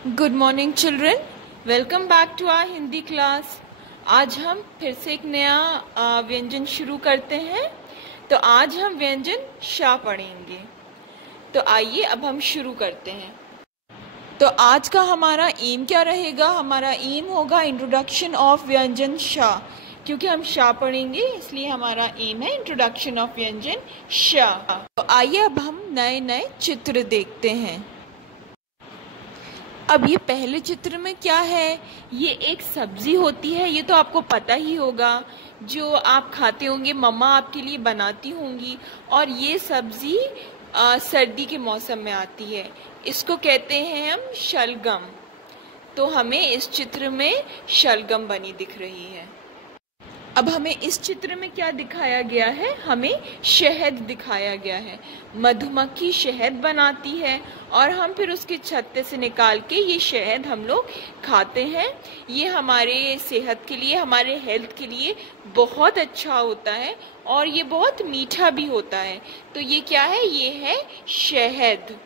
Good morning children, welcome back to our Hindi class. आज हम फिर से एक नया व्यंजन शुरू करते हैं। तो आज हम व्यंजन शा पढ़ेंगे। तो आइए अब हम शुरू करते हैं। तो आज का हमारा एम क्या रहेगा? हमारा एम होगा इंट्रोडक्शन ऑफ व्यंजन शा। क्योंकि हम शा पढ़ेंगे इसलिए हमारा एम है इंट्रोडक्शन ऑफ व्यंजन शा। तो आइए अब हम नए नए चित्र देखते हैं। अब ये पहले चित्र में क्या है? ये एक सब्जी होती है, ये तो आपको पता ही होगा, जो आप खाते होंगे, मम्मा आपके लिए बनाती होंगी। और ये सब्जी सर्दी के मौसम में आती है, इसको कहते हैं हम शलगम। तो हमें इस चित्र में शलगम बनी दिख रही है। अब हमें इस चित्र में क्या दिखाया गया है? हमें शहद दिखाया गया है। मधुमक्खी शहद बनाती है और हम फिर उसके छत्ते से निकाल के ये शहद हम लोग खाते हैं। ये हमारे सेहत के लिए, हमारे हेल्थ के लिए बहुत अच्छा होता है और ये बहुत मीठा भी होता है। तो ये क्या है? ये है शहद।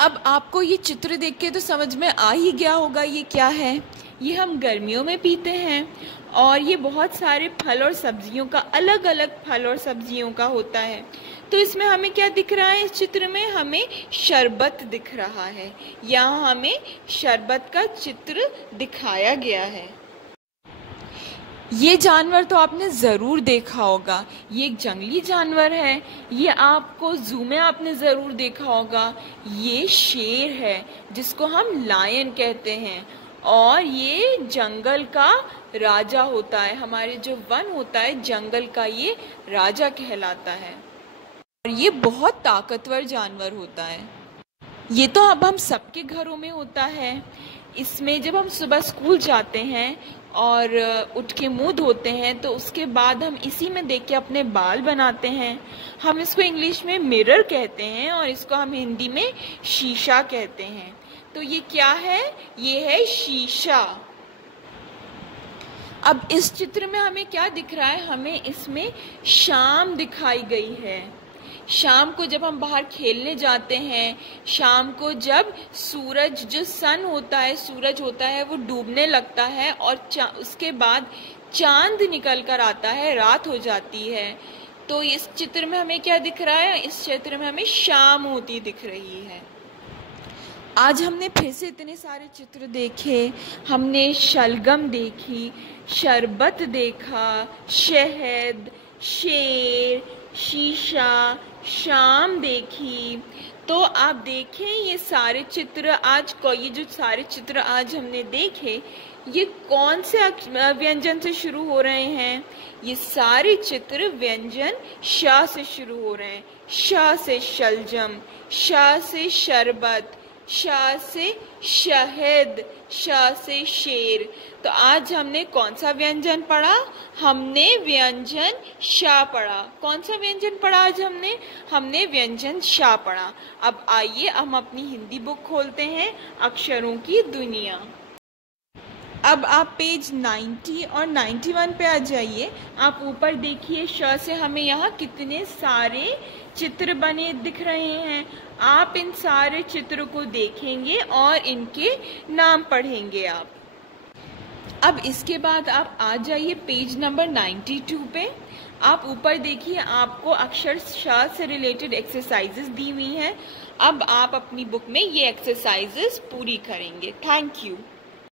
अब आपको ये चित्र देख के तो समझ में आ ही गया होगा ये क्या है। ये हम गर्मियों में पीते हैं और ये बहुत सारे फल और सब्जियों का, अलग अलग फल और सब्जियों का होता है। तो इसमें हमें क्या दिख रहा है? इस चित्र में हमें शरबत दिख रहा है। यहाँ हमें शरबत का चित्र दिखाया गया है। ये जानवर तो आपने ज़रूर देखा होगा, ये एक जंगली जानवर है। ये आपको ज़ू में आपने ज़रूर देखा होगा। ये शेर है जिसको हम लायन कहते हैं और ये जंगल का राजा होता है। हमारे जो वन होता है, जंगल का ये राजा कहलाता है और ये बहुत ताकतवर जानवर होता है। ये तो अब हम सबके घरों में होता है। इसमें जब हम सुबह स्कूल जाते हैं और उठ के मुंह धोते हैं तो उसके बाद हम इसी में देख के अपने बाल बनाते हैं। हम इसको इंग्लिश में मिरर कहते हैं और इसको हम हिंदी में शीशा कहते हैं। तो ये क्या है? ये है शीशा। अब इस चित्र में हमें क्या दिख रहा है? हमें इसमें शाम दिखाई गई है। शाम को जब हम बाहर खेलने जाते हैं, शाम को जब सूरज, जो सन होता है, सूरज होता है, वो डूबने लगता है और उसके बाद चांद निकल कर आता है, रात हो जाती है। तो इस चित्र में हमें क्या दिख रहा है? इस चित्र में हमें शाम होती दिख रही है। आज हमने फिर से इतने सारे चित्र देखे। हमने शलगम देखी, शरबत देखा, शहद, शेर, शीशा, शाम देखी। तो आप देखें ये सारे चित्र आज ये जो सारे चित्र आज हमने देखे, ये कौन से व्यंजन से शुरू हो रहे हैं? ये सारे चित्र व्यंजन शा से शुरू हो रहे हैं। शा से शलजम, शा से शरबत, शा से शहद, शा से शेर। तो आज हमने कौन सा व्यंजन पढ़ा? हमने व्यंजन शा पढ़ा। कौन सा व्यंजन पढ़ा आज हमने? हमने व्यंजन शा पढ़ा। अब आइए हम अपनी हिंदी बुक खोलते हैं, अक्षरों की दुनिया। अब आप पेज 90 और 91 पे आ जाइए। आप ऊपर देखिए, श से हमें यहाँ कितने सारे चित्र बने दिख रहे हैं। आप इन सारे चित्र को देखेंगे और इनके नाम पढ़ेंगे आप। अब इसके बाद आप आ जाइए पेज नंबर 92 पे। आप ऊपर देखिए, आपको अक्षर शा से रिलेटेड एक्सरसाइजेस दी हुई हैं। अब आप अपनी बुक में ये एक्सरसाइजेस पूरी करेंगे। Thank you.